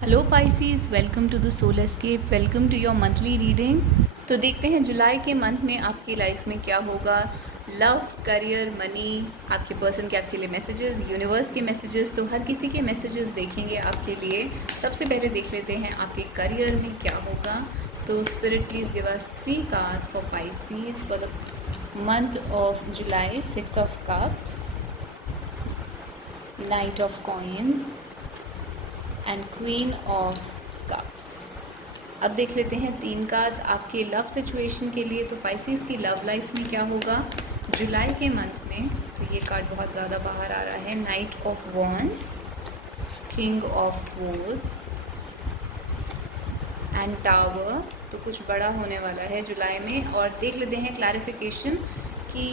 Hello Pisces, welcome to the soul escape. Welcome to your monthly reading. तो देखते हैं जुलाई के मंथ में आपकी लाइफ में क्या होगा। लव, करियर, मनी, आपके पर्सन के आपके लिए मैसेजेस, यूनिवर्स के मैसेजेस। तो हर किसी के मैसेजेस देखेंगे आपके लिए। सबसे पहले देख लेते हैं आपके करियर में क्या होगा। तो spirit please give us 3 cards for Pisces for the month of July. 6 of cups, night of coins and queen of cups. अब देख लेते हैं 3 कार्ड्स आपके लव सिचुएशन के लिए। तो पाइसीज की लव लाइफ में क्या होगा जुलाई के मंथ में। तो ये कार्ड बहुत ज़्यादा बाहर आ रहा है। Night of wands, king of swords and tower. तो कुछ बड़ा होने वाला है जुलाई में। और देख लेते हैं क्लैरिफिकेशन कि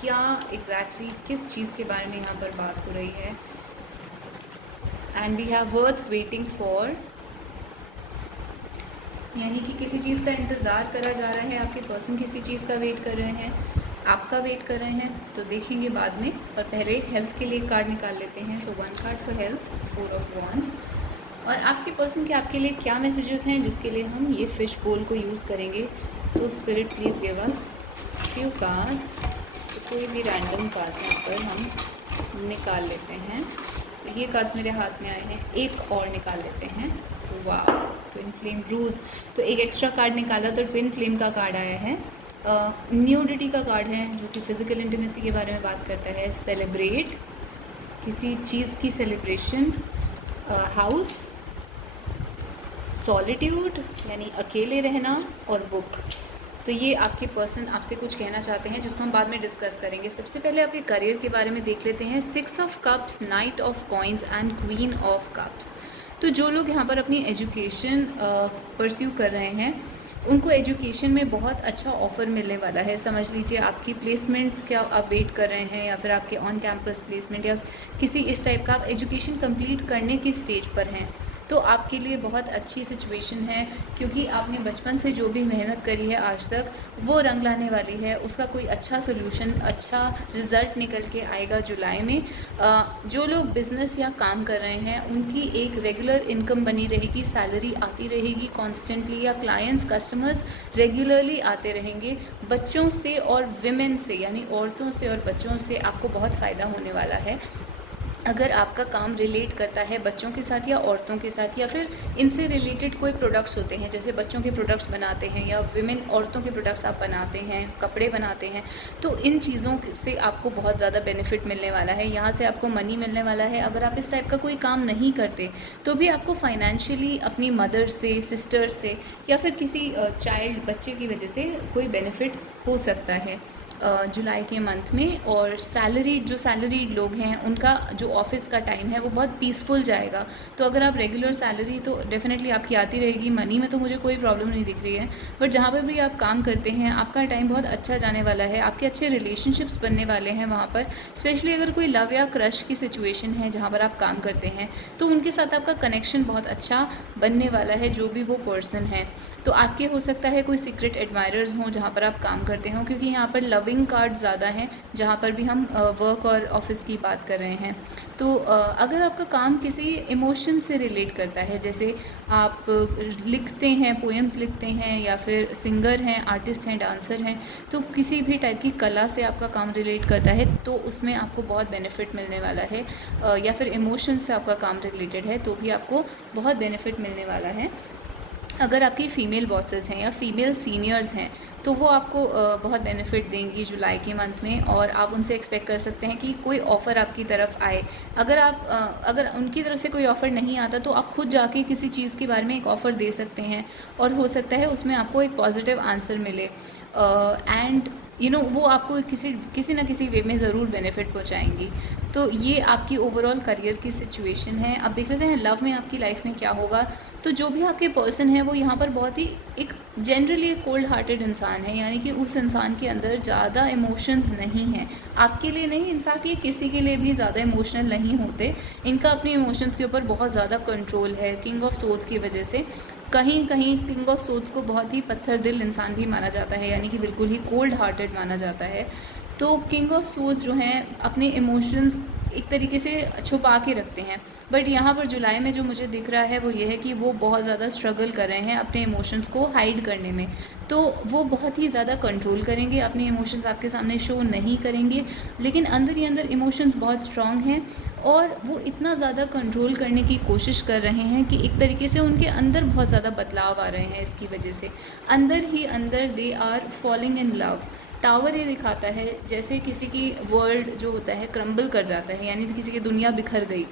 क्या एग्जैक्टली किस चीज़ के बारे में यहाँ पर बात हो रही है। And we have worth waiting for, यानी कि किसी चीज़ का इंतज़ार करा जा रहा है। आपके पर्सन किसी चीज़ का वेट कर रहे हैं, आपका वेट कर रहे हैं। तो देखेंगे बाद में। और पहले हेल्थ के लिए कार्ड निकाल लेते हैं। तो 1 card for health, 4 of wands. और आपके पर्सन के आपके लिए क्या मैसेजेस हैं जिसके लिए हम ये फिश बोल को यूज़ करेंगे। तो spirit please give us few cards. तो कोई भी रैंडम कार्ड्स यहाँ पर हम निकाल लेते हैं। तो ये कार्ड्स मेरे हाथ में आए हैं, एक और निकाल लेते हैं। तो वाह, ट्विन फ्लेम ब्रूज। तो एक एक्स्ट्रा कार्ड निकाला तो ट्विन फ्लेम का कार्ड आया है। न्यूडिटी का कार्ड है जो कि फिजिकल इंटीमेसी के बारे में बात करता है। सेलिब्रेट, किसी चीज़ की सेलिब्रेशन। हाउस, सॉलिट्यूड यानी अकेले रहना। और बुक। तो ये आपके पर्सन आपसे कुछ कहना चाहते हैं जिसको हम बाद में डिस्कस करेंगे। सबसे पहले आपके करियर के बारे में देख लेते हैं। 6 of cups, night of coins and queen of cups. तो जो लोग यहाँ पर अपनी एजुकेशन परस्यू कर रहे हैं उनको एजुकेशन में बहुत अच्छा ऑफ़र मिलने वाला है। समझ लीजिए आपकी प्लेसमेंट्स क्या आप वेट कर रहे हैं, या फिर आपके ऑन कैंपस प्लेसमेंट, या किसी इस टाइप का आप एजुकेशन कंप्लीट करने की स्टेज पर हैं। तो आपके लिए बहुत अच्छी सिचुएशन है, क्योंकि आपने बचपन से जो भी मेहनत करी है आज तक वो रंग लाने वाली है। उसका कोई अच्छा सोल्यूशन, अच्छा रिज़ल्ट निकल के आएगा जुलाई में। जो लोग बिज़नेस या काम कर रहे हैं उनकी एक रेगुलर इनकम बनी रहेगी, सैलरी आती रहेगी कॉन्स्टेंटली, या क्लाइंट्स, कस्टमर्स रेगुलरली आते रहेंगे। बच्चों से और विमेन से, यानी औरतों से और बच्चों से आपको बहुत फ़ायदा होने वाला है। अगर आपका काम रिलेट करता है बच्चों के साथ या औरतों के साथ, या फिर इनसे रिलेटेड कोई प्रोडक्ट्स होते हैं, जैसे बच्चों के प्रोडक्ट्स बनाते हैं या विमेन औरतों के प्रोडक्ट्स आप बनाते हैं, कपड़े बनाते हैं, तो इन चीज़ों से आपको बहुत ज़्यादा बेनिफिट मिलने वाला है। यहाँ से आपको मनी मिलने वाला है। अगर आप इस टाइप का कोई काम नहीं करते तो भी आपको फाइनेंशियली अपनी मदर से, सिस्टर से, या फिर किसी चाइल्ड, बच्चे की वजह से कोई बेनिफिट हो सकता है जुलाई के मंथ में। और जो सैलरीड लोग हैं उनका जो ऑफिस का टाइम है वो बहुत पीसफुल जाएगा। तो अगर आप रेगुलर सैलरी तो डेफिनेटली आपकी आती रहेगी, मनी में तो मुझे कोई प्रॉब्लम नहीं दिख रही है। बट जहाँ पर भी आप काम करते हैं आपका टाइम बहुत अच्छा जाने वाला है। आपके अच्छे रिलेशनशिप्स बनने वाले हैं वहाँ पर। स्पेशली अगर कोई लव या क्रश की सिचुएशन है जहाँ पर आप काम करते हैं तो उनके साथ आपका कनेक्शन बहुत अच्छा बनने वाला है, जो भी वो पर्सन है। तो आपके हो सकता है कोई सीक्रेट एडमायरर्स हों जहाँ पर आप काम करते हों, क्योंकि यहाँ पर लविंग कार्ड ज़्यादा हैं जहाँ पर भी हम वर्क और ऑफिस की बात कर रहे हैं। तो अगर आपका काम किसी इमोशन से रिलेट करता है, जैसे आप लिखते हैं, पोएम्स लिखते हैं, या फिर सिंगर हैं, आर्टिस्ट हैं, डांसर हैं, तो किसी भी टाइप की कला से आपका काम रिलेट करता है तो उसमें आपको बहुत बेनिफिट मिलने वाला है। या फिर इमोशन से आपका काम रिलेटेड है तो भी आपको बहुत बेनिफिट मिलने वाला है। अगर आपकी फ़ीमेल बॉसेस हैं या फीमेल सीनियर्स हैं तो वो आपको बहुत बेनिफिट देंगी जुलाई के मंथ में, और आप उनसे एक्सपेक्ट कर सकते हैं कि कोई ऑफ़र आपकी तरफ आए। अगर उनकी तरफ से कोई ऑफ़र नहीं आता तो आप खुद जाके किसी चीज़ के बारे में एक ऑफ़र दे सकते हैं, और हो सकता है उसमें आपको एक पॉजिटिव आंसर मिले। एंड वो आपको किसी ना किसी वे में ज़रूर बेनिफिट पहुंचाएंगी। तो ये आपकी ओवरऑल करियर की सिचुएशन है। अब देख लेते हैं लव में आपकी लाइफ में क्या होगा। तो जो भी आपके पर्सन है वो यहाँ पर बहुत ही एक जनरली कोल्ड हार्टेड इंसान है, यानी कि उस इंसान के अंदर ज़्यादा इमोशंस नहीं हैं। आपके लिए नहीं, इनफैक्ट ये किसी के लिए भी ज़्यादा इमोशनल नहीं होते। इनका अपने इमोशंस के ऊपर बहुत ज़्यादा कंट्रोल है, किंग ऑफ सोर्ड्स की वजह से। कहीं कहीं किंग ऑफ सोर्ड्स को बहुत ही पत्थर दिल इंसान भी माना जाता है, यानी कि बिल्कुल ही कोल्ड हार्टेड माना जाता है। तो किंग ऑफ सोर्ड्स जो हैं अपने इमोशंस एक तरीके से छुपा के रखते हैं। बट यहाँ पर जुलाई में जो मुझे दिख रहा है वो ये है कि वो बहुत ज़्यादा स्ट्रगल कर रहे हैं अपने इमोशंस को हाइड करने में। तो वो बहुत ही ज़्यादा कंट्रोल करेंगे, अपने इमोशंस आपके सामने शो नहीं करेंगे, लेकिन अंदर ही अंदर इमोशंस बहुत स्ट्रॉन्ग हैं और वो इतना ज़्यादा कंट्रोल करने की कोशिश कर रहे हैं कि एक तरीके से उनके अंदर बहुत ज़्यादा बदलाव आ रहे हैं। इसकी वजह से अंदर ही अंदर they are falling in love. Tower ये दिखाता है जैसे किसी की वर्ल्ड जो होता है क्रम्बल कर जाता है, यानी किसी की दुनिया बिखर गई,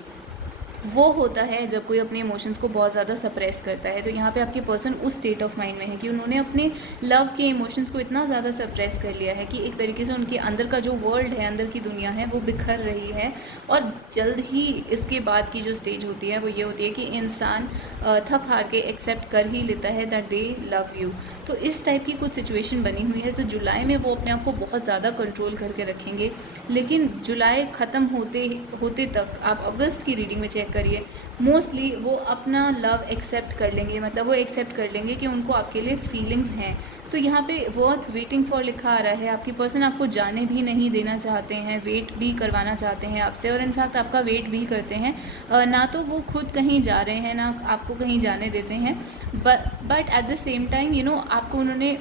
वो होता है जब कोई अपने इमोशंस को बहुत ज़्यादा सप्रेस करता है। तो यहाँ पे आपके पर्सन उस स्टेट ऑफ माइंड में है कि उन्होंने अपने लव के इमोशंस को इतना ज़्यादा सप्रेस कर लिया है कि एक तरीके से उनके अंदर का जो वर्ल्ड है, अंदर की दुनिया है, वो बिखर रही है। और जल्द ही इसके बाद की जो स्टेज होती है वो ये होती है कि इंसान थक हार के एक्सेप्ट कर ही लेता है दैट दे लव यू। तो इस टाइप की कुछ सिचुएशन बनी हुई है। तो जुलाई में वो अपने आप को बहुत ज़्यादा कंट्रोल करके रखेंगे, लेकिन जुलाई ख़त्म होते होते तक आप अगस्त की रीडिंग में चेक करिए, मोस्टली वो अपना लव एक्सेप्ट कर लेंगे। मतलब वो एक्सेप्ट कर लेंगे कि उनको आपके लिए फीलिंग्स हैं। तो यहाँ पे वर्थ वेटिंग फॉर लिखा आ रहा है। आपकी पर्सन आपको जाने भी नहीं देना चाहते हैं, वेट भी करवाना चाहते हैं आपसे, और इनफैक्ट आपका वेट भी करते हैं। ना तो वो खुद कहीं जा रहे हैं, ना आपको कहीं जाने देते हैं, but at the same time आपको उन्होंने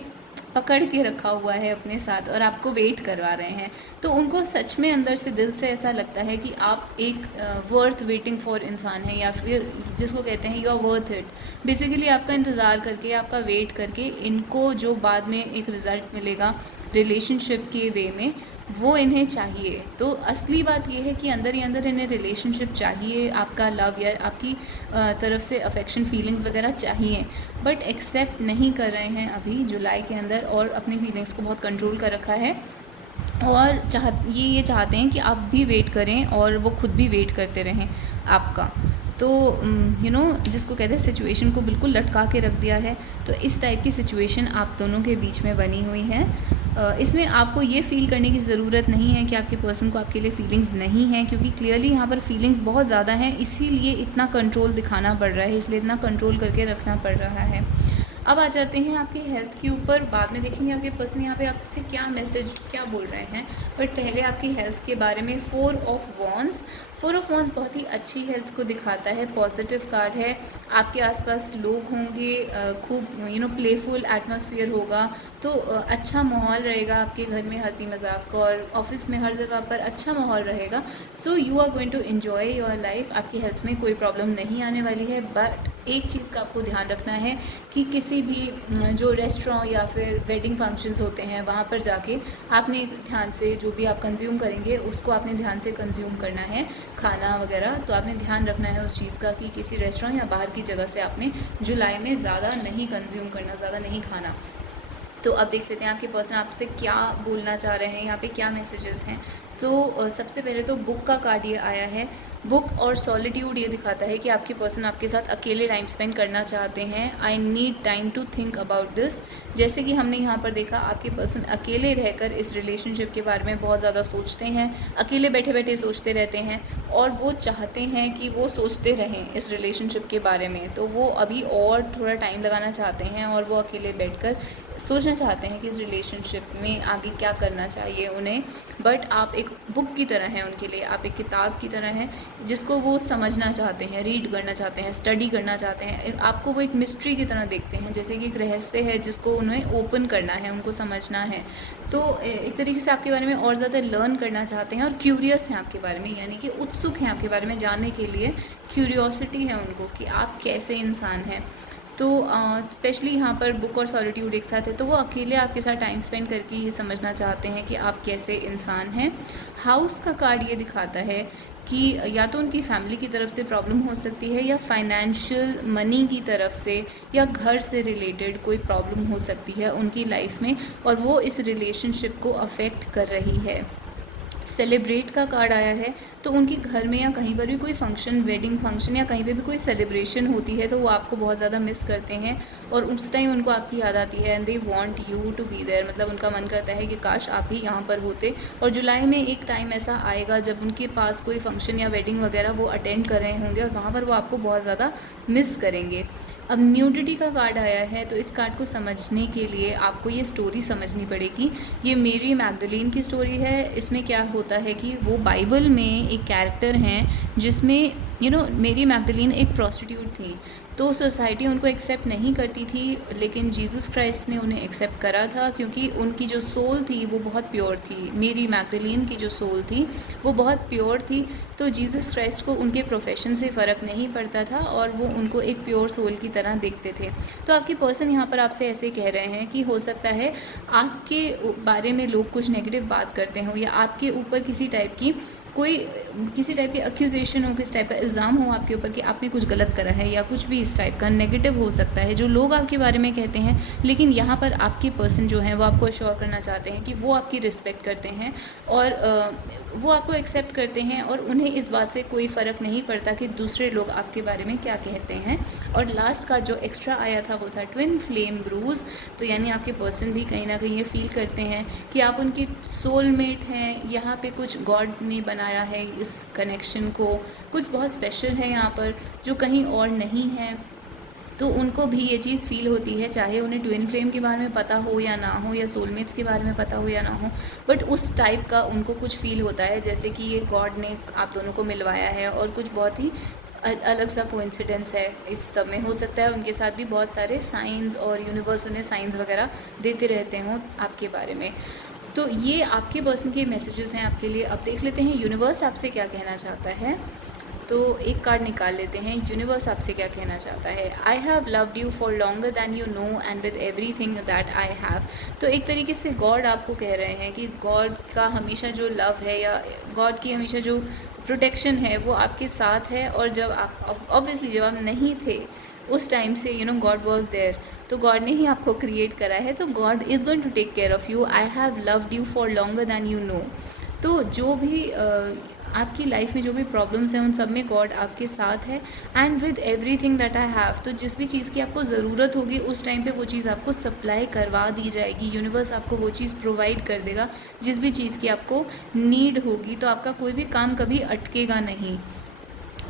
पकड़ के रखा हुआ है अपने साथ और आपको वेट करवा रहे हैं। तो उनको सच में अंदर से, दिल से ऐसा लगता है कि आप एक वर्थ वेटिंग फॉर इंसान है, या फिर जिसको कहते हैं you are worth it. Basically आपका इंतज़ार करके, आपका वेट करके, इनको जो बाद में एक रिज़ल्ट मिलेगा रिलेशनशिप के वे में, वो इन्हें चाहिए। तो असली बात ये है कि अंदर ही अंदर इन्हें रिलेशनशिप चाहिए, आपका लव या आपकी तरफ से अफेक्शन, फीलिंग्स वगैरह चाहिए, बट एक्सेप्ट नहीं कर रहे हैं अभी जुलाई के अंदर, और अपनी फीलिंग्स को बहुत कंट्रोल कर रखा है। और ये चाहते हैं कि आप भी वेट करें और वो खुद भी वेट करते रहें आपका। तो जिसको कहते हैं सिचुएशन को बिल्कुल लटका के रख दिया है। तो इस टाइप की सिचुएशन आप दोनों के बीच में बनी हुई है। इसमें आपको ये फ़ील करने की ज़रूरत नहीं है कि आपके पर्सन को आपके लिए फ़ीलिंग्स नहीं हैं, क्योंकि क्लियरली यहाँ पर फीलिंग्स बहुत ज़्यादा हैं, इसीलिए इतना कंट्रोल दिखाना पड़ रहा है, इसलिए इतना कंट्रोल करके रखना पड़ रहा है। अब आ जाते हैं आपकी हेल्थ के ऊपर, बाद में देखेंगे आपके पर्सन यहाँ पे आपसे क्या मैसेज, क्या बोल रहे हैं। बट पहले आपकी हेल्थ के बारे में 4 ऑफ वॉन्ड्स बहुत ही अच्छी हेल्थ को दिखाता है, पॉजिटिव कार्ड है। आपके आसपास लोग होंगे, खूब प्लेफुल एटमॉस्फेयर होगा, तो अच्छा माहौल रहेगा आपके घर में, हंसी मजाक, और ऑफिस में हर जगह पर अच्छा माहौल रहेगा। So you are going to enjoy your life. आपकी हेल्थ में कोई प्रॉब्लम नहीं आने वाली है। बट एक चीज़ का आपको ध्यान रखना है कि किसी भी जो रेस्टोरेंट या फिर वेडिंग फंक्शंस होते हैं वहाँ पर जाके आपने ध्यान से, जो भी आप कंज्यूम करेंगे उसको आपने ध्यान से कंज्यूम करना है, खाना वगैरह। तो आपने ध्यान रखना है उस चीज़ का कि किसी रेस्टोरेंट या बाहर की जगह से आपने जुलाई में ज़्यादा नहीं कंज्यूम करना, ज़्यादा नहीं खाना। तो अब देख लेते हैं आपके पर्सन आपसे क्या बोलना चाह रहे हैं, यहाँ पे क्या मैसेजेस हैं। तो सबसे पहले तो बुक का कार्ड ये आया है। बुक और सॉलिट्यूड ये दिखाता है कि आपके पर्सन आपके साथ अकेले टाइम स्पेंड करना चाहते हैं। I need time to think about this. जैसे कि हमने यहाँ पर देखा, आपके पर्सन अकेले रहकर इस रिलेशनशिप के बारे में बहुत ज़्यादा सोचते हैं, अकेले बैठे बैठे सोचते रहते हैं, और वो चाहते हैं कि वो सोचते रहें इस रिलेशनशिप के बारे में। तो वो अभी और थोड़ा टाइम लगाना चाहते हैं और वो अकेले बैठकर सोचना चाहते हैं कि इस रिलेशनशिप में आगे क्या करना चाहिए उन्हें। बट आप एक बुक की तरह हैं उनके लिए, आप एक किताब की तरह हैं जिसको वो समझना चाहते हैं, रीड करना चाहते हैं, स्टडी करना चाहते हैं। आपको वो एक मिस्ट्री की तरह देखते हैं, जैसे कि एक रहस्य है जिसको उन्हें ओपन करना है, उनको समझना है। तो एक तरीके से आपके बारे में और ज़्यादा लर्न करना चाहते हैं और क्यूरियस हैं आपके बारे में, यानी कि उत्सुक हैं आपके बारे में जानने के लिए। क्यूरियोसिटी है उनको कि आप कैसे इंसान हैं। तो स्पेशली यहाँ पर बुक और सॉलिट्यूड एक साथ है, तो वो अकेले आपके साथ टाइम स्पेंड करके ये समझना चाहते हैं कि आप कैसे इंसान हैं। हाउस का कार्ड ये दिखाता है कि या तो उनकी फैमिली की तरफ से प्रॉब्लम हो सकती है, या फाइनेंशियल मनी की तरफ से या घर से रिलेटेड कोई प्रॉब्लम हो सकती है उनकी लाइफ में, और वो इस रिलेशनशिप को अफेक्ट कर रही है। सेलिब्रेट का कार्ड आया है, तो उनके घर में या कहीं पर भी कोई फंक्शन, वेडिंग फंक्शन या कहीं पे भी कोई सेलिब्रेशन होती है तो वो आपको बहुत ज़्यादा मिस करते हैं, और उस टाइम उनको आपकी याद आती है and they want you to be there. मतलब उनका मन करता है कि काश आप भी यहाँ पर होते। और जुलाई में एक टाइम ऐसा आएगा जब उनके पास कोई फंक्शन या वेडिंग वगैरह वो अटेंड कर रहे होंगे, और वहाँ पर वो आपको बहुत ज़्यादा मिस करेंगे। अब न्यूडिटी का कार्ड आया है, तो इस कार्ड को समझने के लिए आपको ये स्टोरी समझनी पड़ेगी। ये मेरी मैगडलीन की स्टोरी है। इसमें क्या होता है कि वो बाइबल में एक कैरेक्टर हैं जिसमें मेरी मैगडलीन एक प्रोस्टिट्यूट थी, तो सोसाइटी उनको एक्सेप्ट नहीं करती थी, लेकिन जीसस क्राइस्ट ने उन्हें एक्सेप्ट करा था क्योंकि उनकी जो सोल थी वो बहुत प्योर थी। मेरी मैगडलीन की जो सोल थी वो बहुत प्योर थी, तो जीसस क्राइस्ट को उनके प्रोफेशन से फ़र्क नहीं पड़ता था और वो उनको एक प्योर सोल की तरह देखते थे। तो आपकी पर्सन यहाँ पर आपसे ऐसे कह रहे हैं कि हो सकता है आपके बारे में लोग कुछ नेगेटिव बात करते हों, या आपके ऊपर किसी टाइप की एक्यूजेशन हो, किस टाइप का इल्ज़ाम हो आपके ऊपर कि आपने कुछ गलत करा है, या कुछ भी इस टाइप का नेगेटिव हो सकता है जो लोग आपके बारे में कहते हैं। लेकिन यहाँ पर आपकी पर्सन जो है वो आपको अश्योर करना चाहते हैं कि वो आपकी रिस्पेक्ट करते हैं और वो आपको एक्सेप्ट करते हैं, और उन्हें इस बात से कोई फ़र्क नहीं पड़ता कि दूसरे लोग आपके बारे में क्या कहते हैं। और लास्ट का जो एक्स्ट्रा आया था वो था ट्विन फ्लेम ब्रूज। तो यानी आपके पर्सन भी कहीं ना कहीं ये फील करते हैं कि आप उनकी सोलमेट हैं। यहाँ पे कुछ गॉड ने बनाया है इस कनेक्शन को, कुछ बहुत स्पेशल है यहाँ पर जो कहीं और नहीं है। तो उनको भी ये चीज़ फ़ील होती है, चाहे उन्हें ट्विन फ्लेम के बारे में पता हो या ना हो, या सोलमेट्स के बारे में पता हो या ना हो, बट उस टाइप का उनको कुछ फ़ील होता है जैसे कि ये गॉड ने आप दोनों को मिलवाया है, और कुछ बहुत ही अलग सा कोइंसिडेंस है इस सब में। हो सकता है उनके साथ भी बहुत सारे साइंस और यूनिवर्स उन्हें साइंस वगैरह देते रहते हों आपके बारे में। तो ये आपके पर्सन के मैसेजेस हैं आपके लिए। अब देख लेते हैं यूनिवर्स आपसे क्या कहना चाहता है। तो एक कार्ड निकाल लेते हैं, यूनिवर्स आपसे क्या कहना चाहता है। I have loved you for longer than you know and with everything that I have. तो एक तरीके से गॉड आपको कह रहे हैं कि गॉड का हमेशा जो लव है, या गॉड की हमेशा जो प्रोटेक्शन है वो आपके साथ है। और जब आप ऑब्वियसली जब आप नहीं थे उस टाइम से गॉड वॉज देयर, तो गॉड ने ही आपको क्रिएट करा है। तो God is going to take care of you. I have loved you for longer than you know. तो जो भी आपकी लाइफ में जो भी प्रॉब्लम्स हैं उन सब में गॉड आपके साथ है। And with everything that I have, तो जिस भी चीज़ की आपको ज़रूरत होगी उस टाइम पे वो चीज़ आपको सप्लाई करवा दी जाएगी। यूनिवर्स आपको वो चीज़ प्रोवाइड कर देगा जिस भी चीज़ की आपको नीड होगी। तो आपका कोई भी काम कभी अटकेगा नहीं।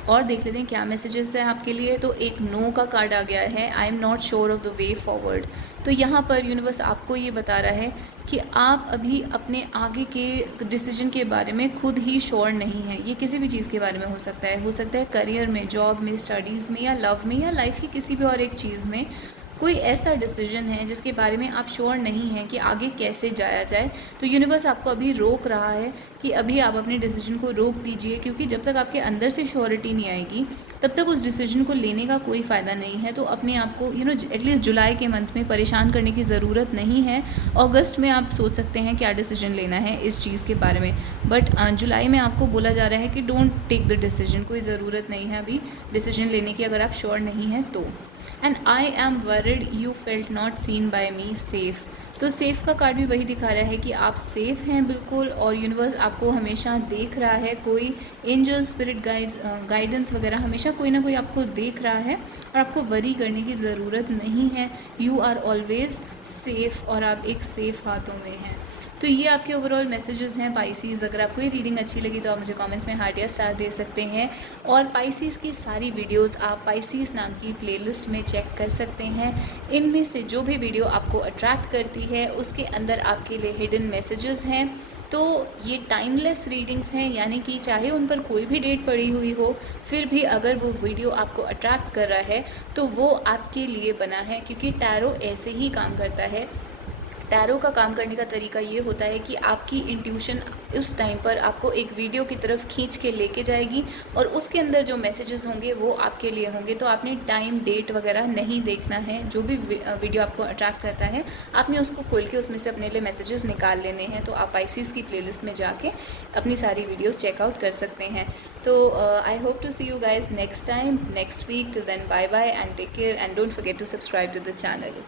और देख लेते हैं क्या मैसेजेस हैं आपके लिए। तो एक नो का कार्ड आ गया है, I am not sure of the way forward. तो यहाँ पर यूनिवर्स आपको ये बता रहा है कि आप अभी अपने आगे के डिसीजन के बारे में खुद ही श्योर नहीं है। ये किसी भी चीज़ के बारे में हो सकता है करियर में, जॉब में, स्टडीज़ में, या लव में, या लाइफ की किसी भी और एक चीज़ में कोई ऐसा डिसीजन है जिसके बारे में आप श्योर नहीं हैं कि आगे कैसे जाया जाए। तो यूनिवर्स आपको अभी रोक रहा है कि अभी आप अपने डिसीजन को रोक दीजिए, क्योंकि जब तक आपके अंदर से श्योरिटी नहीं आएगी तब तक उस डिसीजन को लेने का कोई फ़ायदा नहीं है। तो अपने आप को एटलीस्ट जुलाई के मंथ में परेशान करने की ज़रूरत नहीं है। अगस्त में आप सोच सकते हैं क्या डिसीजन लेना है इस चीज़ के बारे में, बट जुलाई में आपको बोला जा रहा है कि डोंट टेक द डिसीजन। कोई ज़रूरत नहीं है अभी डिसीजन लेने की अगर आप श्योर नहीं हैं तो। And I am worried you felt not seen by me safe. तो सेफ़ का कार्ड भी वही दिखा रहा है कि आप सेफ़ हैं बिल्कुल, और यूनिवर्स आपको हमेशा देख रहा है। कोई एंजल, स्पिरिट गाइडेंस वगैरह हमेशा कोई ना कोई आपको देख रहा है, और आपको वरी करने की ज़रूरत नहीं है। यू आर ऑलवेज़ सेफ़, और आप एक सेफ़ हाथों में हैं। तो ये आपके ओवरऑल मैसेजेस हैं पाइसीज़। अगर आपको ये रीडिंग अच्छी लगी तो आप मुझे कमेंट्स में हार्ट या स्टार दे सकते हैं। और पाइसीज़ की सारी वीडियोस आप पाइसीज़ नाम की प्लेलिस्ट में चेक कर सकते हैं। इनमें से जो भी वीडियो आपको अट्रैक्ट करती है उसके अंदर आपके लिए हिडन मैसेजेस हैं। तो ये टाइमलेस रीडिंग्स हैं, यानी कि चाहे उन पर कोई भी डेट पड़ी हुई हो, फिर भी अगर वो वीडियो आपको अट्रैक्ट कर रहा है तो वो आपके लिए बना है, क्योंकि टैरो ऐसे ही काम करता है। टैरो का काम करने का तरीका ये होता है कि आपकी इंट्यूशन उस टाइम पर आपको एक वीडियो की तरफ खींच के लेके जाएगी, और उसके अंदर जो मैसेजेस होंगे वो आपके लिए होंगे। तो आपने टाइम, डेट वगैरह नहीं देखना है। जो भी वीडियो आपको अट्रैक्ट करता है आपने उसको खोल के उसमें से अपने लिए मैसेजेस निकाल लेने हैं। तो आप पाइसीज़ की प्लेलिस्ट में जाके अपनी सारी वीडियोज़ चेकआउट कर सकते हैं। तो I hope to see you guys next time, next week. Till then bye bye and take care, and don't forget to subscribe to the channel.